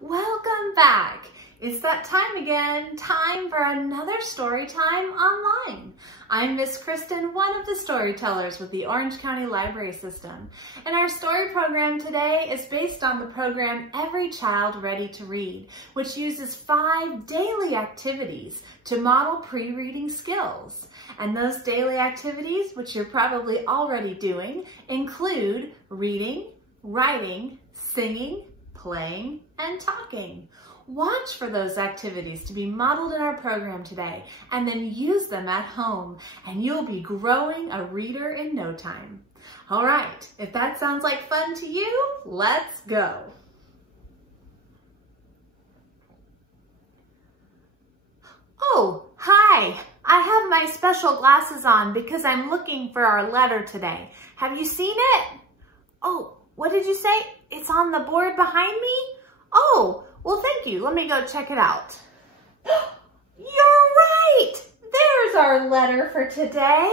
Welcome back. It's that time again, time for another story time online. I'm Miss Kristin, one of the storytellers with the Orange County Library System. And our story program today is based on the program Every Child Ready to Read, which uses 5 daily activities to model pre-reading skills. And those daily activities, which you're probably already doing, include reading, writing, singing, playing, and talking. Watch for those activities to be modeled in our program today, and then use them at home, and you'll be growing a reader in no time. All right, if that sounds like fun to you, let's go. Oh, hi. I have my special glasses on because I'm looking for our letter today. Have you seen it? Oh, what did you say? It's on the board behind me? Oh, well, thank you. Let me go check it out. You're right. There's our letter for today.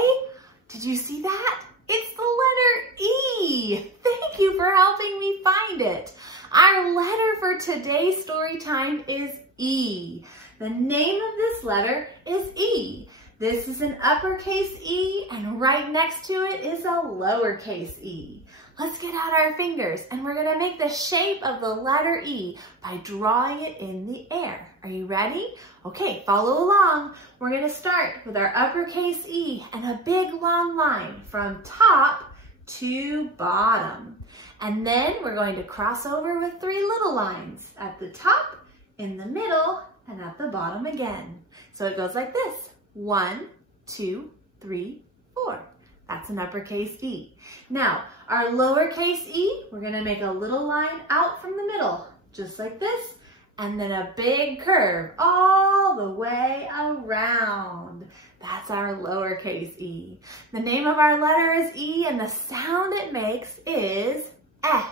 Did you see that? It's the letter E. Thank you for helping me find it. Our letter for today's story time is E. The name of this letter is E. This is an uppercase E, and right next to it is a lowercase e. Let's get out our fingers, and we're gonna make the shape of the letter E by drawing it in the air. Are you ready? Okay, follow along. We're gonna start with our uppercase E and a big long line from top to bottom. And then we're going to cross over with 3 little lines at the top, in the middle, and at the bottom again. So it goes like this. 1, 2, 3, 4. That's an uppercase E. Now, our lowercase e, we're gonna make a little line out from the middle, just like this, and then a big curve all the way around. That's our lowercase e. The name of our letter is E, and the sound it makes is eh,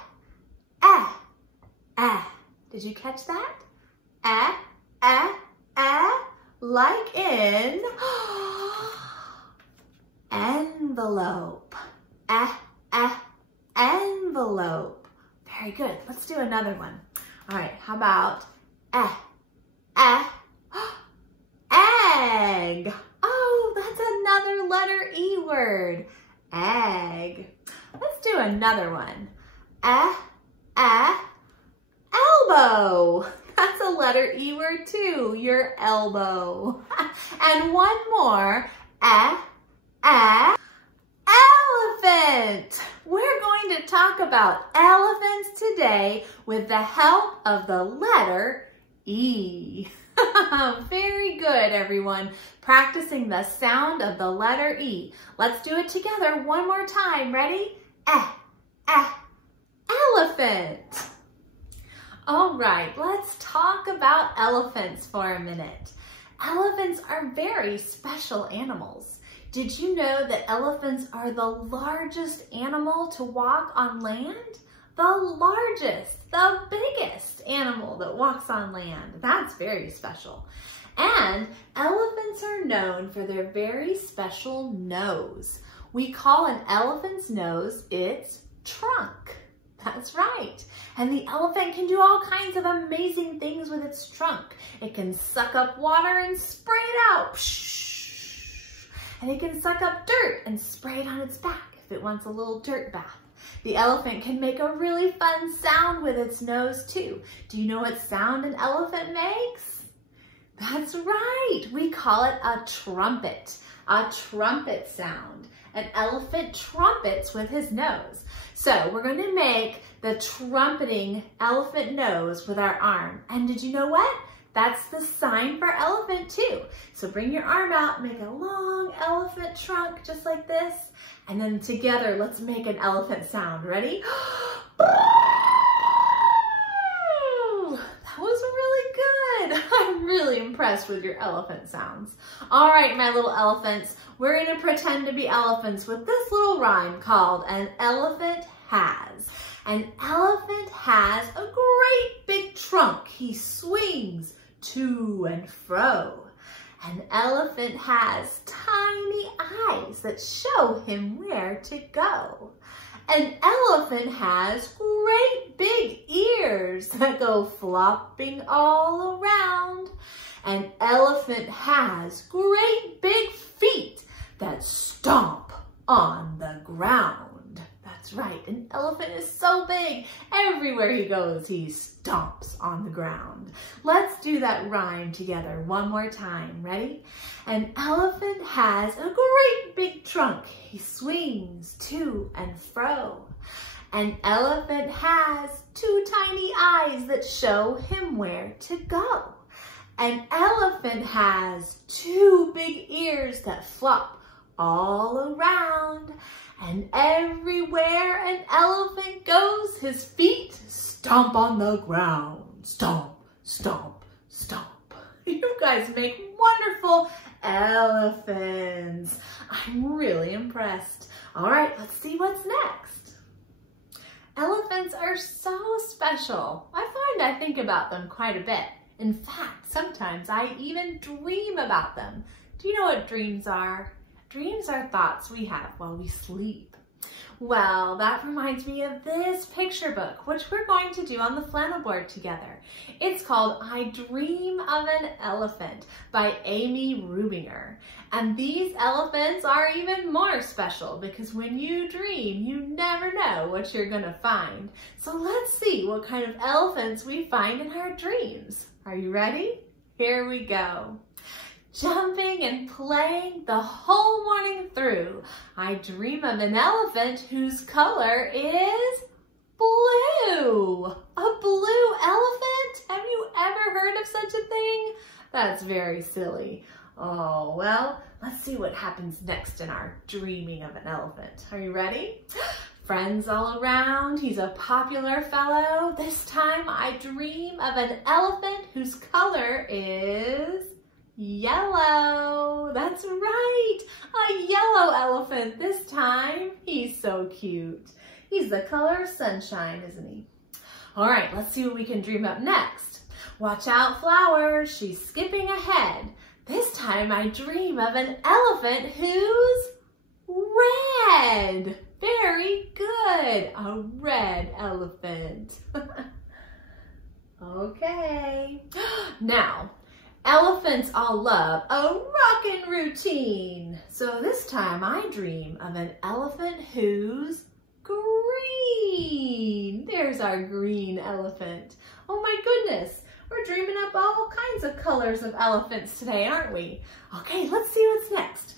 eh, eh. Did you catch that? Eh, eh, eh, like in envelope. Eh, eh, envelope. Very good. Let's do another one. All right, how about eh, eh, egg. Oh, that's another letter E word. Egg. Let's do another one. Eh, eh, elbow. That's a letter E word too, your elbow. And one more, elephant. We're going to talk about elephants today with the help of the letter E. Very good, everyone. Practicing the sound of the letter E. Let's do it together one more time. Ready? Elephant. All right, let's talk about elephants for a minute. Elephants are very special animals. Did you know that elephants are the largest animal to walk on land? The largest, the biggest animal that walks on land. That's very special. And elephants are known for their very special nose. We call an elephant's nose its trunk. That's right. And the elephant can do all kinds of amazing things with its trunk. It can suck up water and spray it out. And it can suck up dirt and spray it on its back if it wants a little dirt bath. The elephant can make a really fun sound with its nose too. Do you know what sound an elephant makes? That's right. We call it a trumpet sound. An elephant trumpets with his nose. So we're going to make the trumpeting elephant nose with our arm. And did you know what? That's the sign for elephant too. So bring your arm out, make a long elephant trunk just like this. And then together, let's make an elephant sound. Ready? That was really good. I'm really impressed with your elephant sounds. All right, my little elephants, we're gonna pretend to be elephants with this little rhyme called An Elephant Has. An elephant has a great big trunk. He swings to and fro. An elephant has tiny eyes that show him where to go. An elephant has great big ears ears that go flopping all around. An elephant has great big feet that stomp on the ground. That's right, an elephant is so big. Everywhere he goes, he stomps on the ground. Let's do that rhyme together one more time. Ready? An elephant has a great big trunk. He swings to and fro. An elephant has two tiny eyes that show him where to go. An elephant has two big ears that flop all around. And everywhere an elephant goes, his feet stomp on the ground. Stomp, stomp, stomp. You guys make wonderful elephants. I'm really impressed. All right, let's see what's next. Elephants are so special. I think about them quite a bit. In fact, sometimes I even dream about them. Do you know what dreams are? Dreams are thoughts we have while we sleep. Well, that reminds me of this picture book, which we're going to do on the flannel board together. It's called I Dream of an Elephant by Amy Rubinger. And these elephants are even more special because when you dream, you never know what you're gonna find. So let's see what kind of elephants we find in our dreams. Are you ready? Here we go. Jumping and playing the whole morning through, I dream of an elephant whose color is blue. A blue elephant? Have you ever heard of such a thing? That's very silly. Oh, well, let's see what happens next in our dreaming of an elephant. Are you ready? Friends all around, he's a popular fellow. This time I dream of an elephant whose color is yellow. That's right, a yellow elephant this time. He's so cute. He's the color of sunshine, isn't he? All right, let's see what we can dream up next. Watch out, flowers, she's skipping ahead. This time I dream of an elephant who's red. Very good, a red elephant. Okay, now, elephants all love a rockin' routine. So this time I dream of an elephant who's green. There's our green elephant. Oh my goodness, we're dreaming up all kinds of colors of elephants today, aren't we? Okay, let's see what's next.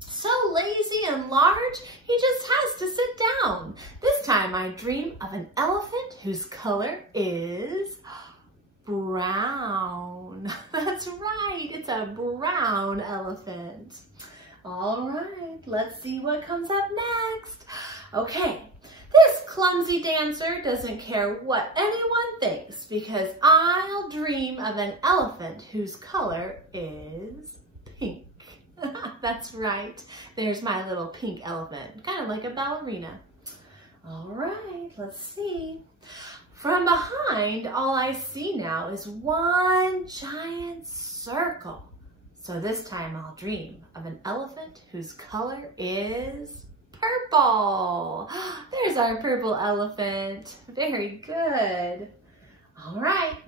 So lazy and large, he just has to sit down. This time I dream of an elephant whose color is brown. That's right, it's a brown elephant. All right, let's see what comes up next. Okay, this clumsy dancer doesn't care what anyone thinks because I'll dream of an elephant whose color is pink. That's right, there's my little pink elephant, kind of like a ballerina. All right, let's see. From behind, all I see now is one giant circle. So this time I'll dream of an elephant whose color is purple. There's our purple elephant. Very good. All right.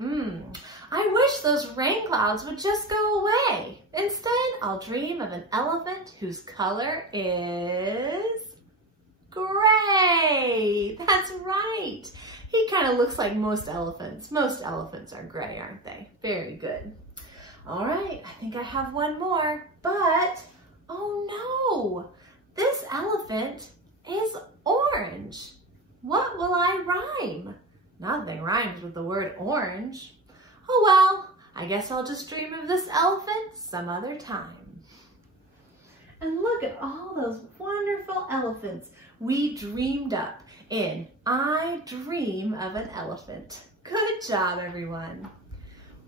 I wish those rain clouds would just go away. Instead, I'll dream of an elephant whose color is gray. That's right. He kind of looks like most elephants. Most elephants are gray, aren't they? Very good. All right, I think I have one more, but oh no, this elephant is orange. What will I rhyme? Nothing rhymes with the word orange. Oh well, I guess I'll just dream of this elephant some other time. And look at all those wonderful elephants we dreamed up in I Dream of an Elephant. Good job, everyone.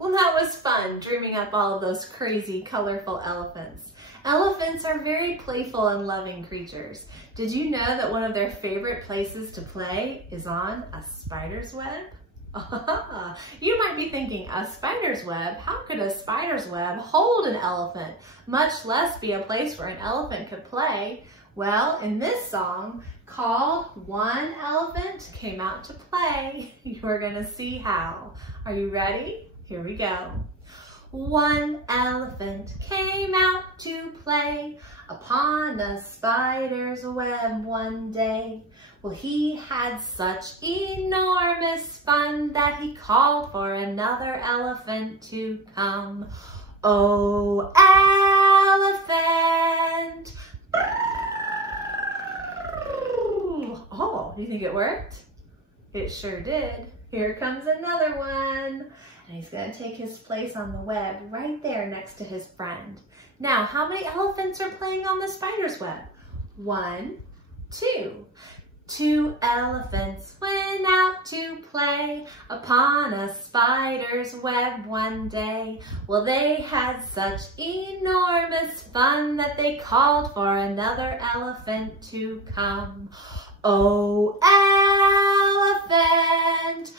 Well, that was fun, dreaming up all of those crazy, colorful elephants. Elephants are very playful and loving creatures. Did you know that one of their favorite places to play is on a spider's web? You might be thinking, a spider's web? How could a spider's web hold an elephant, much less be a place where an elephant could play? Well, in this song called One Elephant Came Out to Play, you're gonna see how. Are you ready? Here we go. One elephant came out to play upon a spider's web one day. Well, he had such enormous fun that he called for another elephant to come. Oh, elephant! Oh, do you think it worked? It sure did. Here comes another one. And he's gonna take his place on the web right there next to his friend. Now, how many elephants are playing on the spider's web? 1, 2. 2 elephants went out to play upon a spider's web one day. Well, they had such enormous fun that they called for another elephant to come. Oh, elephant!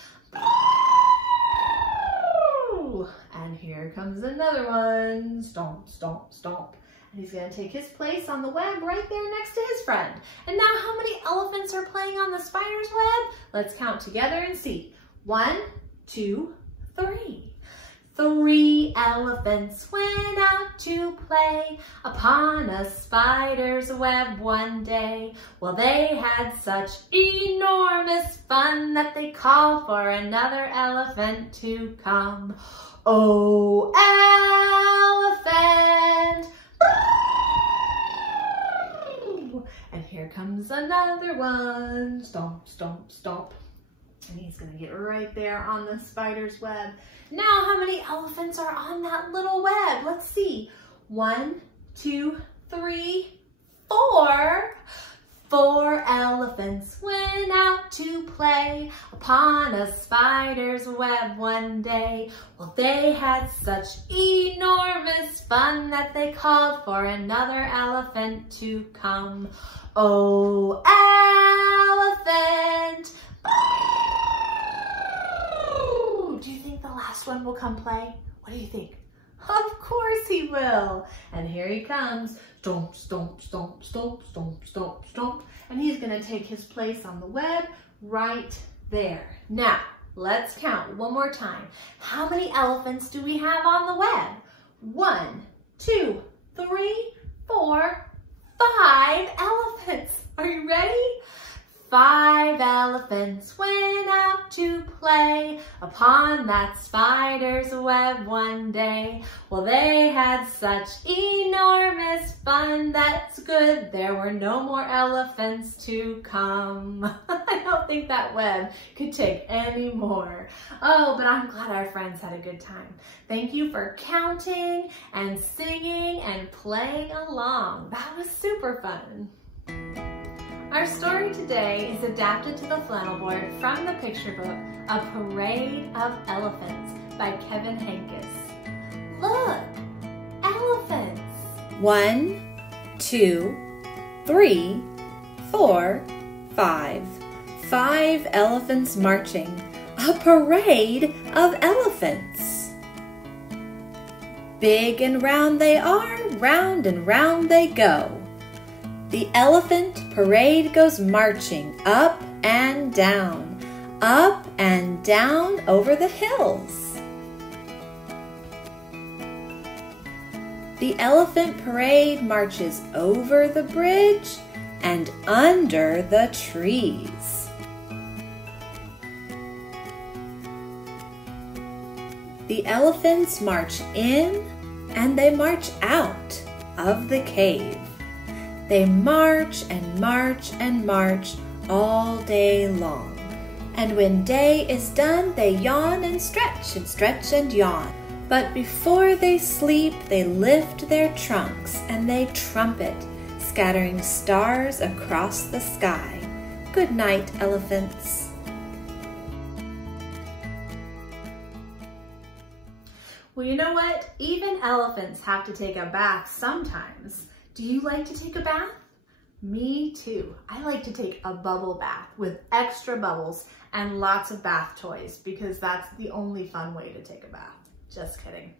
And here comes another one. Stomp, stomp, stomp. And he's gonna take his place on the web right there next to his friend. And now how many elephants are playing on the spider's web? Let's count together and see. 1, 2, 3. 3 elephants went out to play upon a spider's web one day. Well, they had such enormous fun that they called for another elephant to come. Oh, elephant! And here comes another one. Stomp, stomp, stomp. And he's gonna get right there on the spider's web. Now, how many elephants are on that little web? Let's see. 1, 2, 3, 4. 4 elephants went out to play upon a spider's web one day. Well, they had such enormous fun that they called for another elephant to come. Oh, elephant! Do you think the last one will come play? What do you think? Of course he will. And here he comes. Stomp, stomp, stomp, stomp, stomp, stomp, stomp. And he's gonna take his place on the web right there. Now, let's count one more time. How many elephants do we have on the web? 1, 2, 3, 4, 5 elephants. Are you ready? 5 elephants went out to play upon that spider's web one day. Well, they had such enormous fun, that's good. There were no more elephants to come. I don't think that web could take any more. Oh, but I'm glad our friends had a good time. Thank you for counting and singing and playing along. That was super fun. Our story today is adapted to the flannel board from the picture book, A Parade of Elephants by Kevin Hankes. Look, elephants. 1, 2, 3, 4, 5. 5 elephants marching. A parade of elephants. Big and round they are, round and round they go. The elephant parade goes marching up and down over the hills. The elephant parade marches over the bridge and under the trees. The elephants march in and they march out of the cave. They march and march and march all day long. And when day is done, they yawn and stretch and yawn. But before they sleep, they lift their trunks and they trumpet, scattering stars across the sky. Good night, elephants. Well, you know what? Even elephants have to take a bath sometimes. Do you like to take a bath? Me too. I like to take a bubble bath with extra bubbles and lots of bath toys because that's the only fun way to take a bath. Just kidding.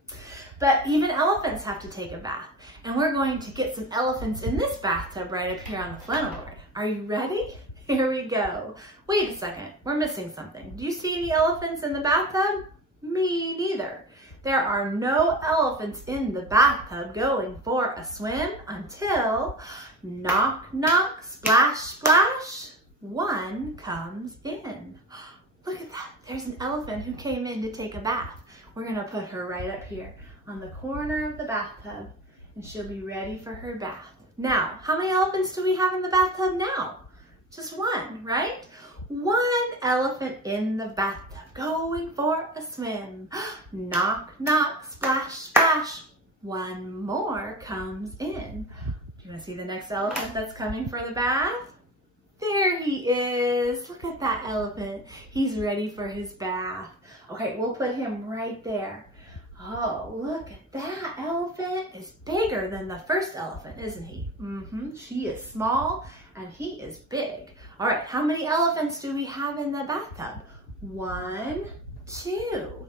But even elephants have to take a bath. And we're going to get some elephants in this bathtub right up here on the flannel board. Are you ready? Here we go. Wait a second, we're missing something. Do you see any elephants in the bathtub? Me neither. There are no elephants in the bathtub going for a swim until knock, knock, splash, splash, one comes in. Look at that, there's an elephant who came in to take a bath. We're gonna put her right up here on the corner of the bathtub and she'll be ready for her bath. Now, how many elephants do we have in the bathtub now? Just one, right? One elephant in the bathtub going for a swim. Knock, knock, splash, splash. One more comes in. Do you want to see the next elephant that's coming for the bath? There he is. Look at that elephant. He's ready for his bath. Okay, we'll put him right there. Oh, look at that. Elephant is bigger than the first elephant, isn't he? She is small and he is big. All right, how many elephants do we have in the bathtub? 1, 2.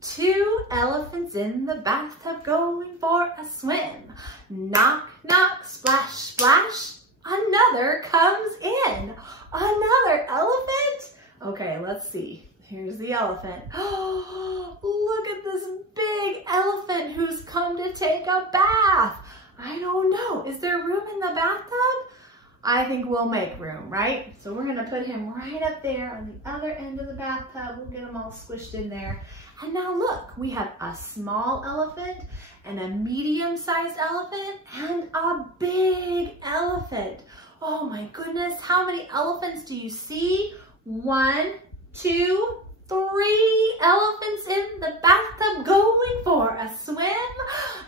2 elephants in the bathtub going for a swim. Knock, knock, splash, splash. Another comes in. Another elephant? Okay, let's see. Here's the elephant. Oh, look at this big elephant who's come to take a bath. I don't know. Is there room in the bathtub? I think we'll make room, right? So we're gonna put him right up there on the other end of the bathtub. We'll get him all squished in there. And now look, we have a small elephant and a medium-sized elephant and a big elephant. Oh my goodness, how many elephants do you see? 1, 2, 3 elephants in the bathtub going for a swim.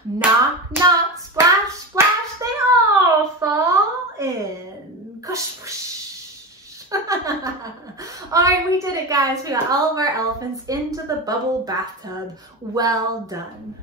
Knock, knock, splash, splash, they all fall in. Cush, push. All right, we did it, guys. We got all of our elephants into the bubble bathtub. Well done.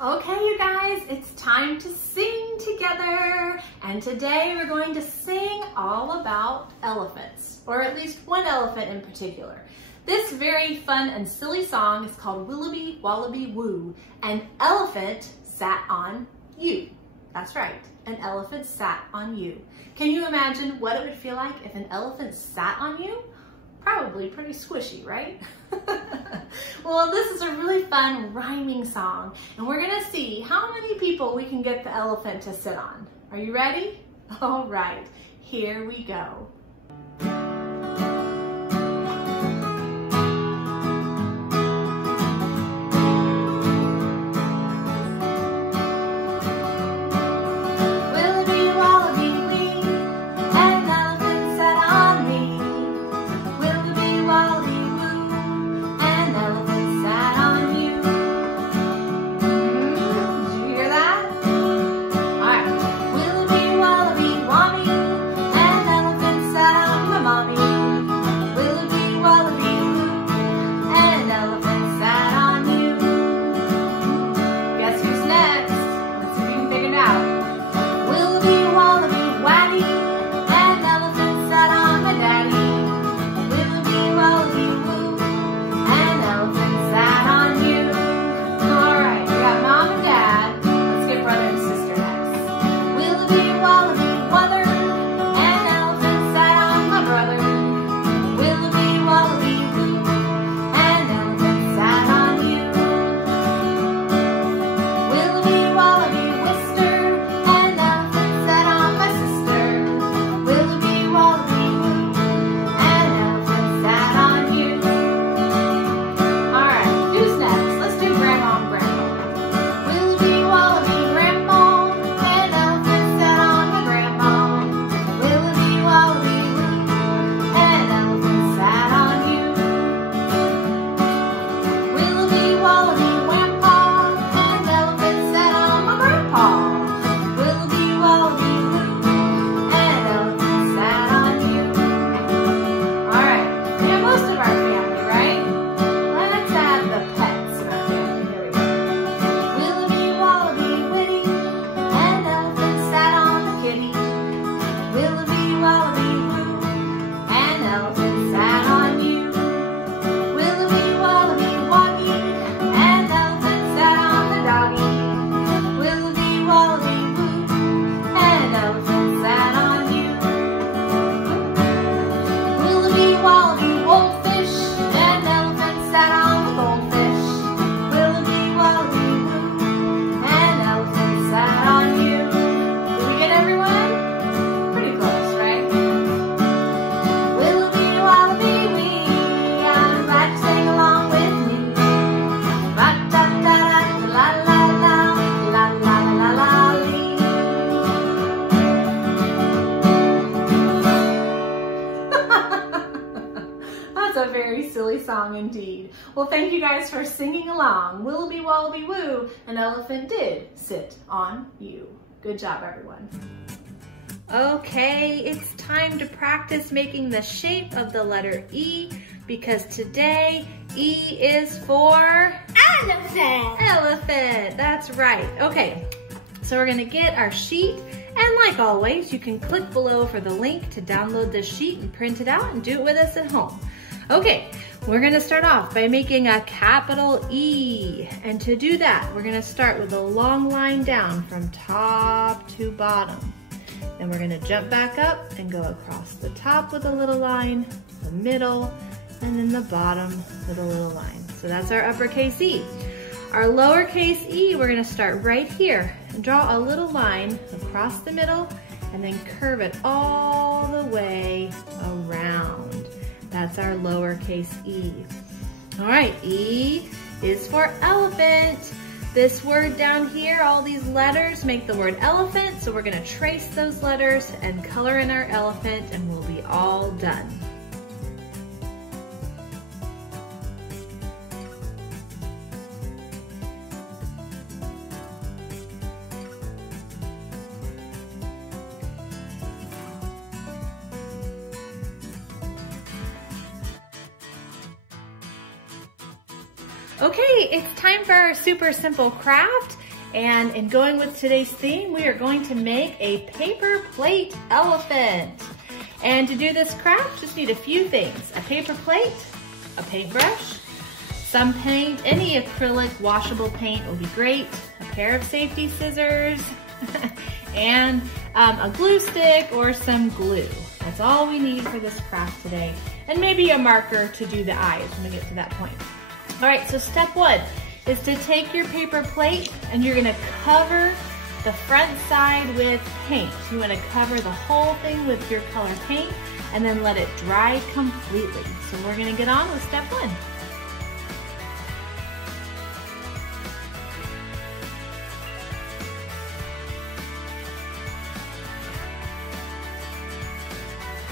Okay, you guys, it's time to sing together. And today we're going to sing all about elephants, or at least one elephant in particular. This very fun and silly song is called Willoughby Wallaby Woo. An elephant sat on you. That's right, an elephant sat on you. Can you imagine what it would feel like if an elephant sat on you? Probably pretty squishy, right? Well, this is a really fun rhyming song, and we're gonna see how many people we can get the elephant to sit on. Are you ready? All right, here we go. Wallaby, wallaby, wallaby, an elephant a very silly song indeed. Well, thank you guys for singing along. Willowby Wallaby Woo, an elephant did sit on you. Good job, everyone. Okay, it's time to practice making the shape of the letter E, because today E is for elephant. Elephant, that's right. Okay, so we're gonna get our sheet, and like always, you can click below for the link to download this sheet and print it out and do it with us at home. Okay, we're gonna start off by making a capital E. And to do that, we're gonna start with a long line down from top to bottom. Then we're gonna jump back up and go across the top with a little line, the middle, and then the bottom with a little line. So that's our uppercase E. Our lowercase e, we're gonna start right here and draw a little line across the middle and then curve it all the way around. That's our lowercase e. All right, E is for elephant. This word down here, all these letters make the word elephant, so we're gonna trace those letters and color in our elephant and we'll be all done. Okay, it's time for our super simple craft, and in going with today's theme, we are going to make a paper plate elephant. And to do this craft, just need a few things: a paper plate, a paintbrush, some paint, any acrylic washable paint will be great, a pair of safety scissors, and a glue stick or some glue. That's all we need for this craft today, and maybe a marker to do the eyes when we get to that point. All right, so step one is to take your paper plate and you're gonna cover the front side with paint. You wanna cover the whole thing with your color paint and then let it dry completely. So we're gonna get on with step one.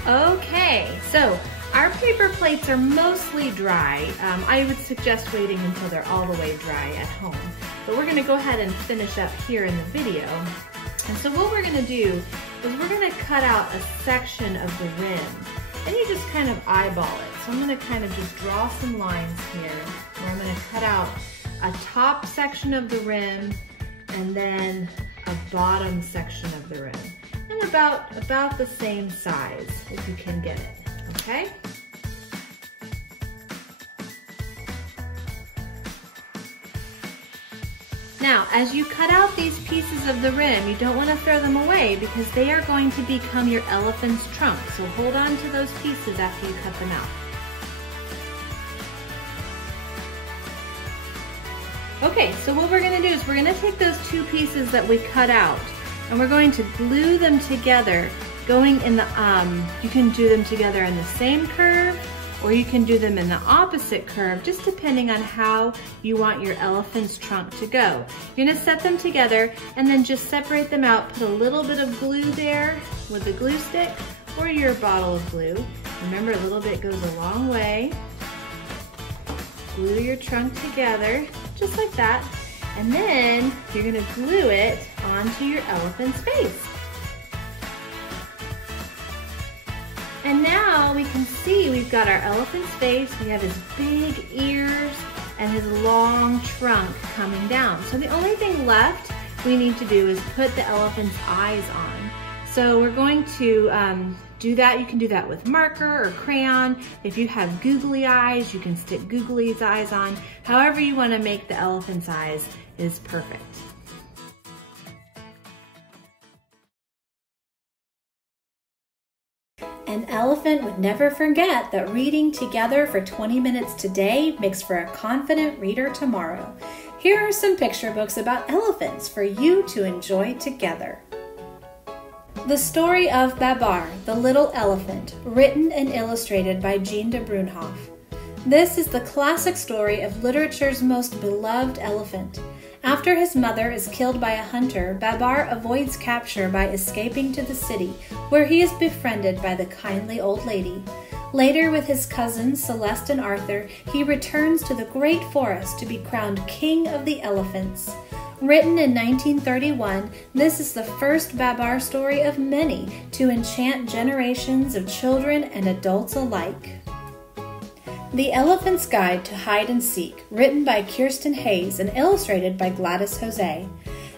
Okay, so our paper plates are mostly dry. I would suggest waiting until they're all the way dry at home. But we're gonna go ahead and finish up here in the video. And so what we're gonna do is we're gonna cut out a section of the rim. And you just kind of eyeball it. So I'm gonna kind of just draw some lines here where I'm gonna cut out a top section of the rim and then a bottom section of the rim. And about the same size if you can get it. Okay? Now, as you cut out these pieces of the rim, you don't want to throw them away because they are going to become your elephant's trunk. So hold on to those pieces after you cut them out. Okay, so what we're going to do is we're going to take those two pieces that we cut out and we're going to glue them together. Going in the, you can do them together in the same curve or you can do them in the opposite curve, just depending on how you want your elephant's trunk to go. You're gonna set them together and then just separate them out, put a little bit of glue there with a glue stick or your bottle of glue. Remember, a little bit goes a long way. Glue your trunk together, just like that. And then you're gonna glue it onto your elephant's face. And now we can see we've got our elephant's face, we have his big ears and his long trunk coming down. So the only thing left we need to do is put the elephant's eyes on. So we're going to do that. You can do that with marker or crayon. If you have googly eyes, you can stick googly eyes on. However you want to make the elephant's eyes is perfect. An elephant would never forget that reading together for 20 minutes today makes for a confident reader tomorrow. Here are some picture books about elephants for you to enjoy together. The Story of Babar, the Little Elephant, written and illustrated by Jean de Brunhoff. This is the classic story of literature's most beloved elephant. After his mother is killed by a hunter, Babar avoids capture by escaping to the city, where he is befriended by the kindly old lady. Later, with his cousins Celeste and Arthur, he returns to the great forest to be crowned King of the Elephants. Written in 1931, this is the first Babar story of many to enchant generations of children and adults alike. The Elephant's Guide to Hide and Seek, written by Kristin Hayes and illustrated by Gladys Jose.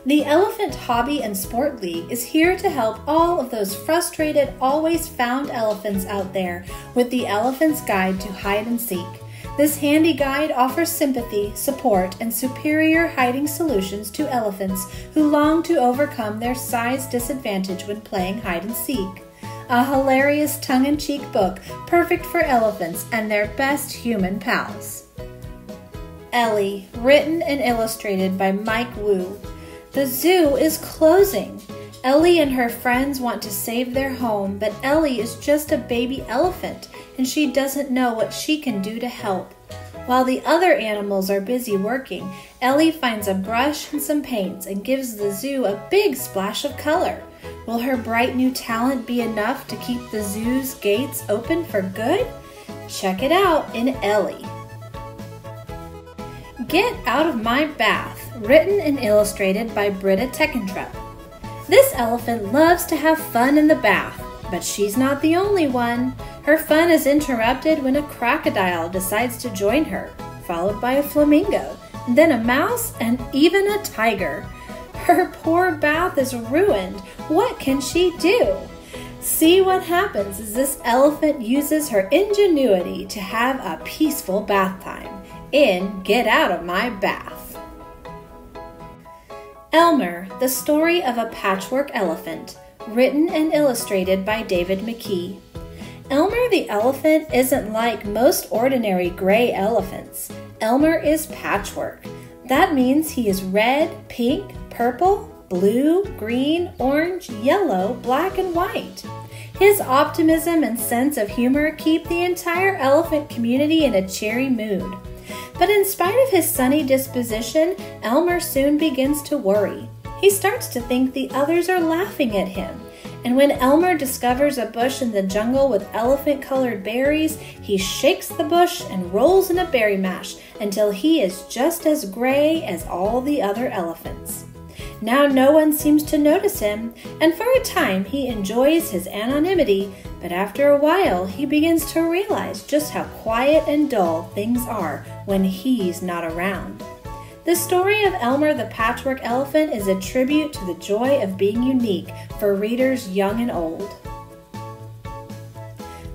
The Elephant Hobby and Sport League is here to help all of those frustrated, always found elephants out there with the Elephant's Guide to Hide and Seek. This handy guide offers sympathy, support, and superior hiding solutions to elephants who long to overcome their size disadvantage when playing hide and seek. A hilarious tongue-in-cheek book perfect for elephants and their best human pals. Ellie, written and illustrated by Mike Wu. The zoo is closing. Ellie and her friends want to save their home, but Ellie is just a baby elephant and she doesn't know what she can do to help. While the other animals are busy working, Ellie finds a brush and some paints and gives the zoo a big splash of color. Will her bright new talent be enough to keep the zoo's gates open for good? Check it out in Ellie. Get Out of My Bath, written and illustrated by Britta Teckentrup. This elephant loves to have fun in the bath, but she's not the only one. Her fun is interrupted when a crocodile decides to join her, followed by a flamingo, then a mouse, and even a tiger. Her poor bath is ruined. What can she do? See what happens as this elephant uses her ingenuity to have a peaceful bath time in Get Out of My Bath. Elmer, the Story of a Patchwork Elephant, written and illustrated by David McKee. Elmer the elephant isn't like most ordinary gray elephants. Elmer is patchwork. That means he is red, pink, purple, blue, green, orange, yellow, black, and white. His optimism and sense of humor keep the entire elephant community in a cheery mood. But in spite of his sunny disposition, Elmer soon begins to worry. He starts to think the others are laughing at him. And when Elmer discovers a bush in the jungle with elephant-colored berries, he shakes the bush and rolls in a berry mash until he is just as gray as all the other elephants. Now no one seems to notice him, and for a time he enjoys his anonymity, but after a while he begins to realize just how quiet and dull things are when he's not around. The story of Elmer the Patchwork Elephant is a tribute to the joy of being unique for readers young and old.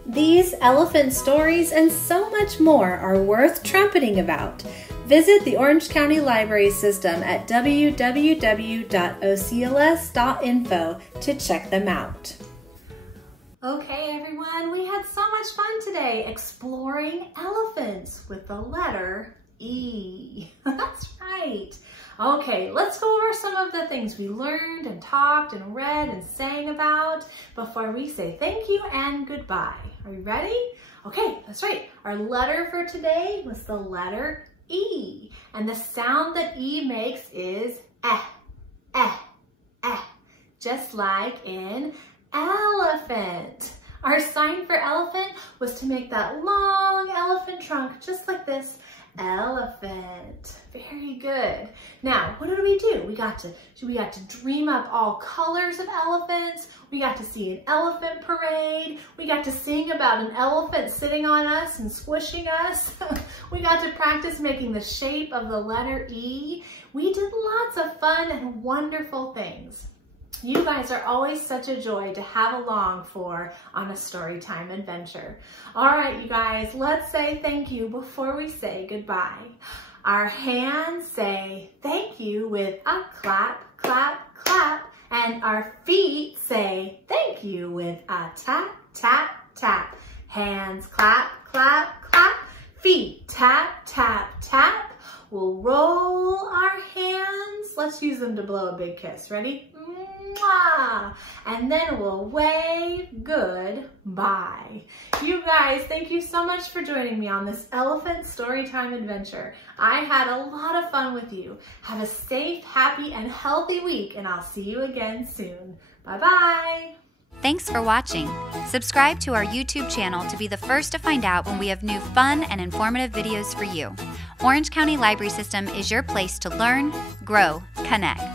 These elephant stories and so much more are worth trumpeting about. Visit the Orange County Library System at www.ocls.info to check them out. Okay, everyone, we had so much fun today exploring elephants with the letter E. That's right. Okay, let's go over some of the things we learned and talked and read and sang about before we say thank you and goodbye. Are you ready? Okay, that's right. Our letter for today was the letter E. And the sound that E makes is eh, eh, eh. Just like in elephant. Our sign for elephant was to make that long elephant trunk just like this. Elephant. Very good. Now, what did we do? We got to dream up all colors of elephants. We got to see an elephant parade. We got to sing about an elephant sitting on us and squishing us. We got to practice making the shape of the letter E. We did lots of fun and wonderful things. You guys are always such a joy to have along for on a Storytime adventure. All right, you guys, let's say thank you before we say goodbye. Our hands say thank you with a clap, clap, clap. And our feet say thank you with a tap, tap, tap. Hands clap, clap, clap. Feet tap, tap, tap. We'll roll our hands. Let's use them to blow a big kiss. Ready? Mwah! And then we'll wave goodbye. You guys, thank you so much for joining me on this elephant storytime adventure. I had a lot of fun with you. Have a safe, happy, and healthy week, and I'll see you again soon. Bye-bye. Thanks for watching. Subscribe to our YouTube channel to be the first to find out when we have new fun and informative videos for you. Orange County Library System is your place to learn, grow, connect.